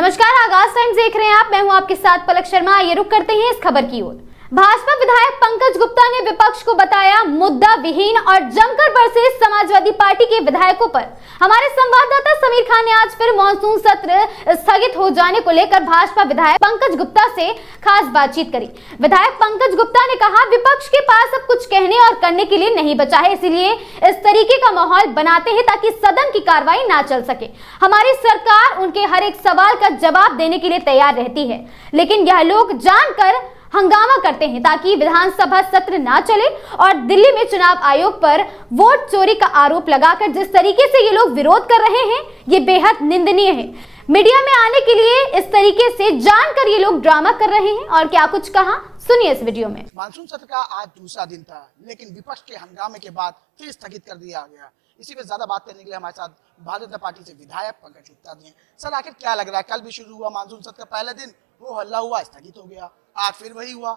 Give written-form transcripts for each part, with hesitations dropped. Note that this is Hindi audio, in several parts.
नमस्कार, आगाज टाइम्स देख रहे हैं आप। मैं हूं आपके साथ पलक शर्मा। आइए रुक करते हैं इस खबर की ओर। भाजपा विधायक पंकज गुप्ता ने विपक्ष को बताया मुद्दा विहीन और जमकर बरसे समाजवादी पार्टी के विधायकों पर। हमारे संवाददाता समीर खान ने आज फिर मॉनसून सत्र स्थगित हो जाने को लेकर भाजपा विधायक पंकज गुप्ता से खास बातचीत करी। विधायक पंकज गुप्ता ने कहा, विपक्ष के पास अब कुछ कहने और करने के लिए नहीं बचा है, इसलिए इस तरीके का माहौल बनाते हैं ताकि सदन की कार्रवाई ना चल सके। हमारी सरकार उनके हर एक सवाल का जवाब देने के लिए तैयार रहती है, लेकिन यह लोग जानकर हंगामा करते हैं ताकि विधानसभा सत्र ना चले। और दिल्ली में चुनाव आयोग पर वोट चोरी का आरोप लगाकर जिस तरीके से ये लोग विरोध कर रहे हैं, ये बेहद निंदनीय है। मीडिया में आने के लिए इस तरीके से जानकर ये लोग ड्रामा कर रहे हैं। और क्या कुछ कहा, सुनिए इस वीडियो में। मानसून सत्र का आज दूसरा दिन था, लेकिन विपक्ष के हंगामे के बाद फिर स्थगित कर दिया गया। इसी पे ज्यादा बात करने के लिए हमारे साथ भारतीय जनता पार्टी से विधायक पंकज गुप्ता जी हैं। सर, आखिर क्या लग रहा है? कल भी शुरू हुआ मानसून सत्र का पहला दिन, वो हल्ला हुआ, स्थगित हो गया, आज फिर वही हुआ।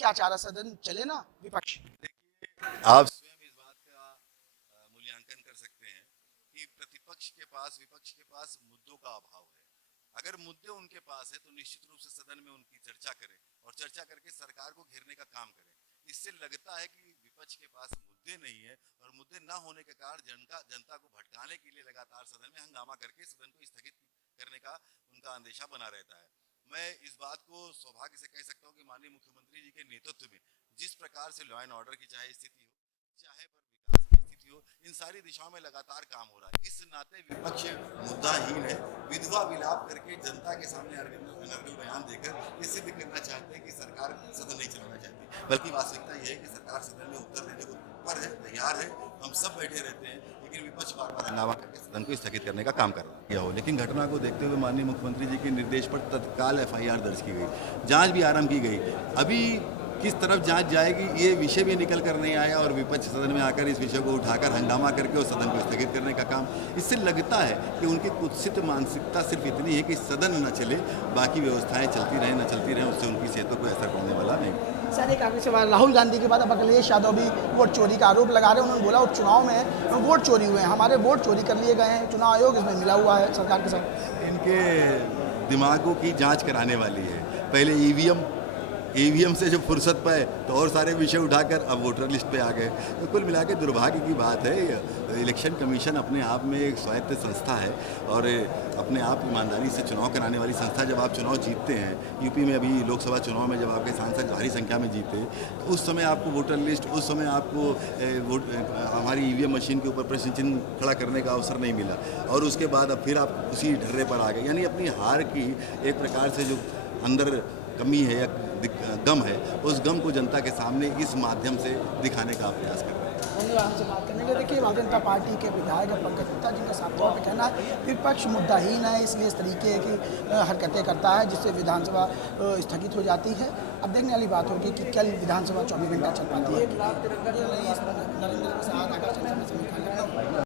क्या चाह रहा सदन चले ना विपक्ष? आप स्वयं इस बात का मूल्यांकन कर सकते हैं कि प्रतिपक्ष के पास, विपक्ष के पास मुद्दों का अभाव है। अगर मुद्दे उनके पास है तो निश्चित रूप से सदन में उनकी चर्चा करें और चर्चा करके सरकार को घेरने का काम करें। इससे लगता है कि विपक्ष के पास मुद्दे नहीं है और मुद्दे न होने के कारण जनता को भटकाने के लिए लगातार सदन में हंगामा करके सदन को स्थगित करने का उनका अंदेशा बना रहता है। मैं इस बात को सौभाग्य से कह सकता हूँ कि माननीय मुख्यमंत्री जी के नेतृत्व में जिस प्रकार से लॉ एंड ऑर्डर की चाहे स्थिति हो, चाहे पर विकास की स्थिति हो, इन सारी दिशाओं में लगातार काम हो रहा है। इस नाते विपक्ष मुद्दाहीन है। विधवा विलाप करके जनता के सामने अनर्गल बयान देकर ये सिद्ध करना चाहते हैं कि सरकार सदन नहीं चलाना चाहती, बल्कि वास्तविकता यह है कि सरकार सदन में उत्तर देने को पर है, तैयार है। हम सब बैठे रहते हैं, लेकिन विपक्ष बार बार हंगामा करके सदन को स्थगित करने का काम कर रहा है। लेकिन घटना को देखते हुए माननीय मुख्यमंत्री जी के निर्देश पर तत्काल FIR दर्ज की गई, जांच भी आरंभ की गई। अभी किस तरफ जांच जाएगी ये विषय भी निकल कर नहीं आया और विपक्ष सदन में आकर इस विषय को उठाकर हंगामा करके उस सदन को स्थगित करने का काम। इससे लगता है कि उनकी कुत्सित मानसिकता सिर्फ इतनी है कि सदन न चले, बाकी व्यवस्थाएं चलती रहें न चलती रहें, उससे उनकी सेहतों को असर पड़ने वाला नहीं। सर, एक आखिरी सवाल। राहुल गांधी के बाद अब अखिलेश यादव भी वोट चोरी का आरोप लगा रहे हैं। उन्होंने बोला उपचुनाव में वोट चोरी हुए हैं, हमारे वोट चोरी कर लिए गए हैं, चुनाव आयोग इसमें मिला हुआ है सरकार के साथ। इनके दिमागों की जांच कराने वाली है। पहले ईवीएम से जब फुर्सत पाए तो और सारे विषय उठाकर अब वोटर लिस्ट पे आ गए। तो कुल मिला के दुर्भाग्य की बात है। इलेक्शन कमीशन अपने आप में एक स्वायत्त संस्था है और अपने आप ईमानदारी से चुनाव कराने वाली संस्था। जब आप चुनाव जीतते हैं, यूपी में अभी लोकसभा चुनाव में जब आपके सांसद भारी संख्या में जीते, तो उस समय आपको वोटर लिस्ट, उस समय आपको हमारी EVM मशीन के ऊपर प्रश्न चिन्ह खड़ा करने का अवसर नहीं मिला और उसके बाद अब फिर आप उसी ढर्रे पर आ गए। यानी अपनी हार की एक प्रकार से जो अंदर कमी है या गम है, उस गम को जनता के सामने इस माध्यम से दिखाने का प्रयास कर रहे हैं। धन्यवाद हमसे बात करने के लिए। देखिए, भारतीय जनता पार्टी के विधायक पंकज गुप्ता जी का साफ तौर पर कहना है विपक्ष मुद्दाहीन है, इसलिए इस तरीके की हरकतें करता है जिससे विधानसभा स्थगित हो जाती है। अब देखने वाली बात होगी कि कल विधानसभा 24 घंटा चल पाती है।